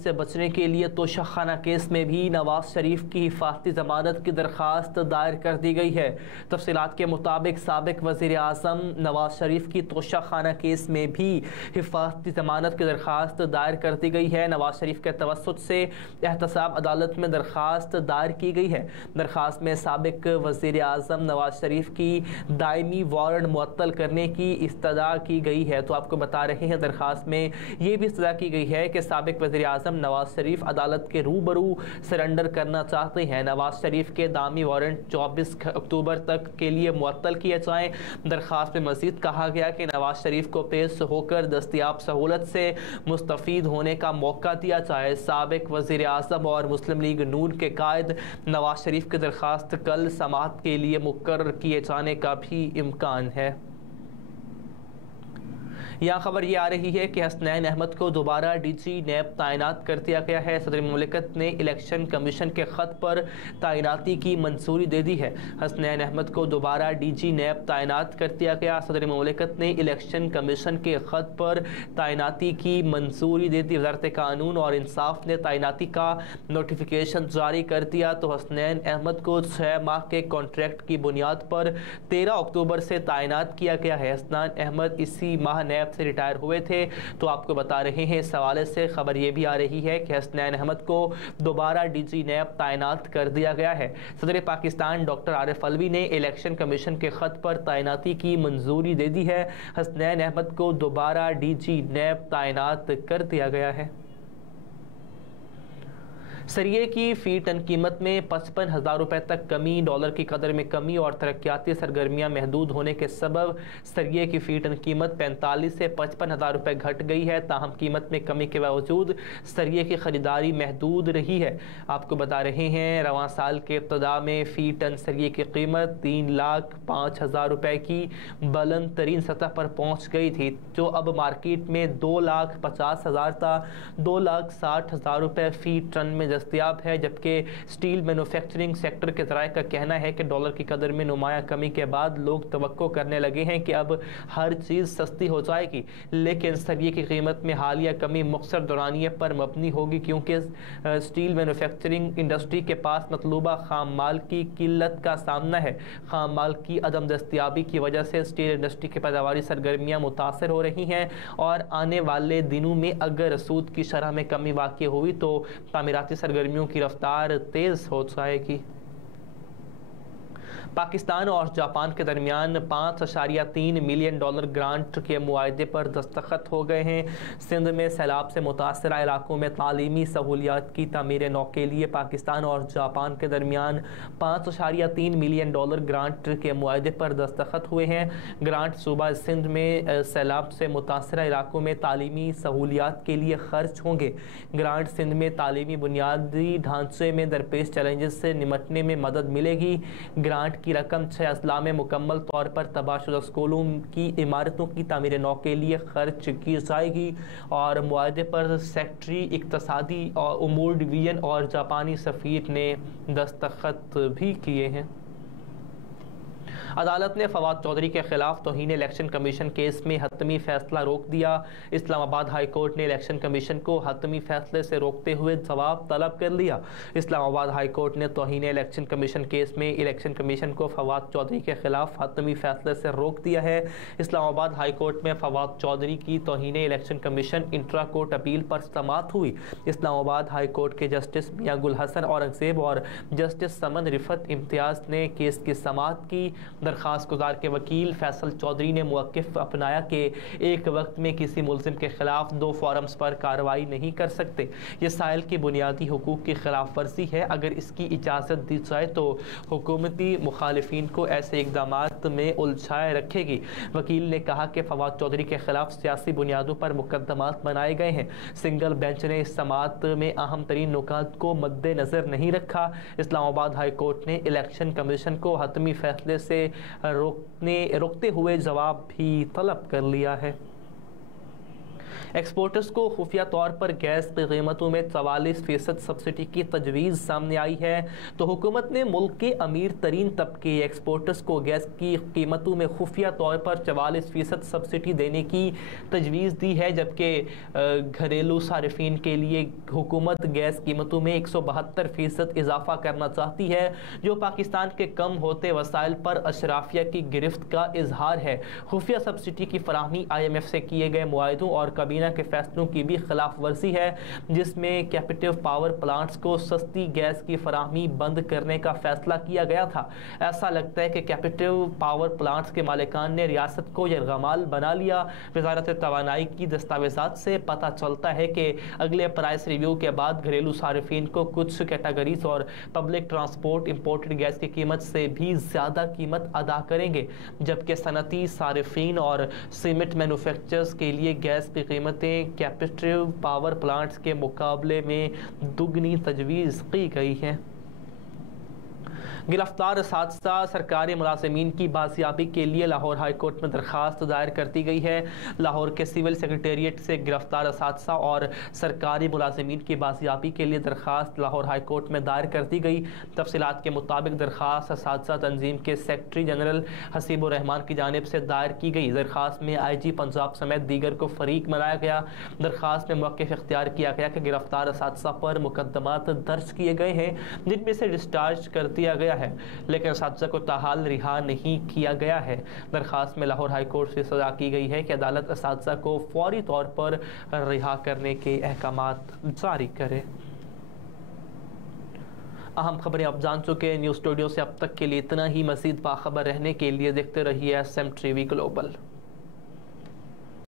से बचने के लिए तोशाखाना केस में भी नवाज शरीफ की हिफाजती जमानत की दरखास्त दायर कर दी गई है। तफसीलात के मुताबिक साबिक वज़ीर आज़म नवाज शरीफ की तोशाखाना केस में भी हिफाजती जमानत की दरखास्त दायर कर दी गई है। नवाज शरीफ के तवस्सुत से एहतसाब अदालत में दरखास्त दायर की गई है। दरखास्त में साबिक वज़ीर आज़म नवाज शरीफ की दायमी वारंट मुअत्तल करने की इस्तदा की गई है। तो आपको बता रहे हैं दरखास्त में ये भी इस्तदा की गई है कि साबिक वज़ीर आज़म नवाज शरीफ अदालत के रूबरू सरेंडर करना चाहते हैं। नवाज शरीफ के दामी वारंट 24 अक्टूबर तक के लिए मुअत्तल किए जाएँ। दरखास्त में मज़ीद कहा गया कि नवाज शरीफ को पेश होकर दस्तयाब सहूलत से मुस्तफ़ीद होने का मौका दिया जाए। साबिक वज़ीर आज़म और मुस्लिम लीग नून के कायद नवाज शरीफ की दरखास्त कल समाअत के लिए मुकर्रर किए जाने का भी इम्कान है। यहाँ खबर ये आ रही है कि हसनैन अहमद को दोबारा डीजी नैब तैनात कर दिया गया है। सदर मुमलिकत ने इलेक्शन कमीशन के ख़त पर तैनाती की मंजूरी दे दी है। हसनैन अहमद को दोबारा डीजी नैब तैनात कर दिया गया। सदर मुमलिकत ने इलेक्शन कमीशन के ख़त पर तैनाती की मंजूरी दे दी। वज़ारत कानून और इंसाफ ने तैनाती का नोटिफिकेशन जारी कर दिया तो हसनैन अहमद को 6 माह के कॉन्ट्रैक्ट की बुनियाद पर 13 अक्टूबर से तैनात किया गया है। हसनैन अहमद इसी माह नैब से रिटायर हुए थे। तो आपको बता रहे हैं इस हवाले से खबर यह भी आ रही है कि हसनैन अहमद को दोबारा डीजी नैब तैनात कर दिया गया है। सदर पाकिस्तान डॉक्टर आरिफ अलवी ने इलेक्शन कमीशन के खत पर तैनाती की मंजूरी दे दी है। हसनैन अहमद को दोबारा डीजी नैब तैनात कर दिया गया है। सरिये की फ़ी टन कीमत में 55,000 रुपये तक कमी, डॉलर की कदर में कमी और तरक्याती सरगर्मियाँ महदूद होने के सबब सरिये की फ़ी टन कीमत 45 से 55,000 रुपये घट गई है। ताहम कीमत में कमी के बावजूद सरिये की ख़रीदारी महदूद रही है। आपको बता रहे हैं रवां साल के इब्तदा में फ़ी टन सरिये की कीमत 3,05,000 रुपये की बुलंद तरीन सतह पर पहुँच गई थी, जो अब मार्केट में 2,50,000 था 2,60,000 रुपये फ़ी टन में दस्तयाब है। जबकि स्टील मैन्युफैक्चरिंग सेक्टर के ज़राए का कहना है कि डॉलर की कदर में नुमाया कमी के बाद लोग तवक्को करने लगे हैं कि अब हर चीज़ सस्ती हो जाएगी, लेकिन सरिये की कीमत में हालिया कमी मुख्तसर दौरानिए पर मबनी होगी, क्योंकि स्टील मैन्युफैक्चरिंग इंडस्ट्री के पास मतलूबा खाम माल की किल्लत का सामना है। खाम माल की अदम दस्तयाबी की वजह से स्टील इंडस्ट्री की पैदावारी सरगर्मियाँ मुतासर हो रही हैं और आने वाले दिनों में अगर सूद की शरह में कमी वाक़ई हुई तो तामीराती सरगर्मियों की रफ्तार तेज़ हो जाएगी। पाकिस्तान और जापान के दरमियान 5.3 मिलियन डॉलर ग्रांट के मुआहदे पर दस्तखत हो गए हैं। सिंध में सैलाब से मुतासरा इलाकों में तालीमी सहूलियात की तामीर नौ के लिए पाकिस्तान और जापान के दरमियान 5.3 मिलियन डॉलर ग्रांट के मुआहदे पर दस्तखत हुए हैं। ग्रांट सूबा सिंध में सैलाब से मुतासरा इलाकों में तालीमी सहूलियात के लिए खर्च होंगे। ग्रांट सिंध में तालीमी बुनियादी ढांचे में दरपेश चैलेंजेस से निमटने में मदद मिलेगी। ग्रांट की रकम 6 अजला में मुकम्मल तौर पर तबाहशुदा स्कूलों की इमारतों की तामीर नौ के लिए खर्च की जाएगी और मुआहदे पर सेक्रेटरी इक्तसादी और उमूर डिवीजन और जापानी सफ़ीर ने दस्तखत भी किए हैं। अदालत ने फवाद चौधरी के खिलाफ तौहीन इलेक्शन कमीशन केस में हतमी फैसला रोक दिया। इस्लामाबाद हाई कोर्ट ने इलेक्शन कमीशन को हतमी फैसले से रोकते हुए जवाब तलब कर लिया। इस्लामाबाद हाई कोर्ट ने तौहीन इलेक्शन कमीशन केस में इलेक्शन कमीशन को फवाद चौधरी के खिलाफ हतमी फैसले से रोक दिया है। इस्लामाबाद हाई कोर्ट में फवाद चौधरी की तौहीन election commission intra court appeal पर समाअत हुई। इस्लामाबाद हाई कोर्ट के जस्टिस मियां गुल हसन औरंगजेब और जस्टिस समन रिफत इम्तियाज ने केस की समाअत की। दरखास्त गुजार के वकील फैसल चौधरी ने मौक़िफ़ अपनाया कि एक वक्त में किसी मुल्ज़िम के खिलाफ 2 फोरम्स पर कार्रवाई नहीं कर सकते। ये साइल की बुनियादी हुकूक की खिलाफ वर्जी है। अगर इसकी इजाज़त दी जाए तो हुकूमती मुखालिफिन को ऐसे इक़दामात में उलझाए रखेगी। वकील ने कहा कि फवाद चौधरी के खिलाफ सियासी बुनियादों पर मुकदमात बनाए गए हैं। सिंगल बेंच ने इस समाअत में अहम तरीन नुकात को मद्देनज़र नहीं रखा। इस्लामाबाद हाई कोर्ट ने इलेक्शन कमीशन को हतमी फैसले से रोकते हुए जवाब भी तलब कर लिया है। एक्सपोर्टर्स को खुफिया तौर पर गैस की कीमतों में 44% सब्सिडी की तजवीज़ सामने आई है, तो हुकूमत ने मुल्क के अमीर तरीन तबके एक्सपोर्टर्स को गैस की कीमतों में खुफिया तौर पर 44% सब्सिडी देने की तजवीज़ दी है, जबकि घरेलू सारिफिन के लिए हुकूमत गैस कीमतों में 172% इजाफा करना चाहती है, जो पाकिस्तान के कम होते वसाइल पर अशराफिया की गिरफ्त का इजहार है। खुफिया सब्सिडी की फराहमी IMF से किए गए मुआहदों और काबीना के फैसलों की भी खिलाफ वर्जी है, जिसमें कैपेटिव पावर प्लांट्स को सस्ती गैस की फराहमी बंद करने का फैसला किया गया था। ऐसा लगता है कि कैपेटिव पावर प्लांट्स के मालिकान ने रियासत को यरगमाल बना लिया। वजारत तवानाई की दस्तावेजात से पता चलता है कि अगले प्राइस रिव्यू के बाद घरेलू सारिफिन को कुछ कैटेगरीज और पब्लिक ट्रांसपोर्ट इंपोर्टेड गैस की कीमत से भी ज़्यादा कीमत अदा करेंगे, जबकि सनती सारिफिन और सीमेंट मैन्युफैक्चरर्स के लिए गैस की कीमतें कैपेटिव पावर प्लांट्स के मुकाबले में दुगनी तजवीज़ की गई हैं। गिरफ्तार असातिज़ा सरकारी मुलाजिमीन की बाजियाबी के लिए लाहौर हाई कोर्ट में दरख्वास्त दायर कर दी गई है। लाहौर के सिविल सेक्रेटेरिएट से गिरफ्तार असातिज़ा और सरकारी मुलाजिमीन की बाजियाबी के लिए दरख्वास्त लाहौर हाई कोर्ट में दायर कर दी गई। तफसीलात के मुताबिक दरख्वास्त असातिज़ा तंजीम के सेक्रेटरी जनरल हसीबुर रहमान की जानिब से दायर की गई। दरख्वास्त में IG पंजाब समेत दीगर को फरीक बनाया गया। दरख्वास्त में मौक़िफ़ इख्तियार किया गया कि गिरफ्तार असातिज़ा पर मुकदमात दर्ज किए गए हैं, जिनमें से डिस्चार्ज कर दिया गया है, लेकिन असातिज़ा को ताहाल रिहा नहीं किया गया है। दरख्वास्त में लाहौर हाई कोर्ट से सजा की गई है कि अदालत असातिज़ा को फौरी तौर पर रिहा करने के अहकामात जारी करे। अहम खबरें आप जान चुके हैं। न्यूज़ स्टूडियो से अब तक के लिए इतना ही। मज़ीद बाखबर रहने के लिए देखते रहिए SM TV ग्लोबल।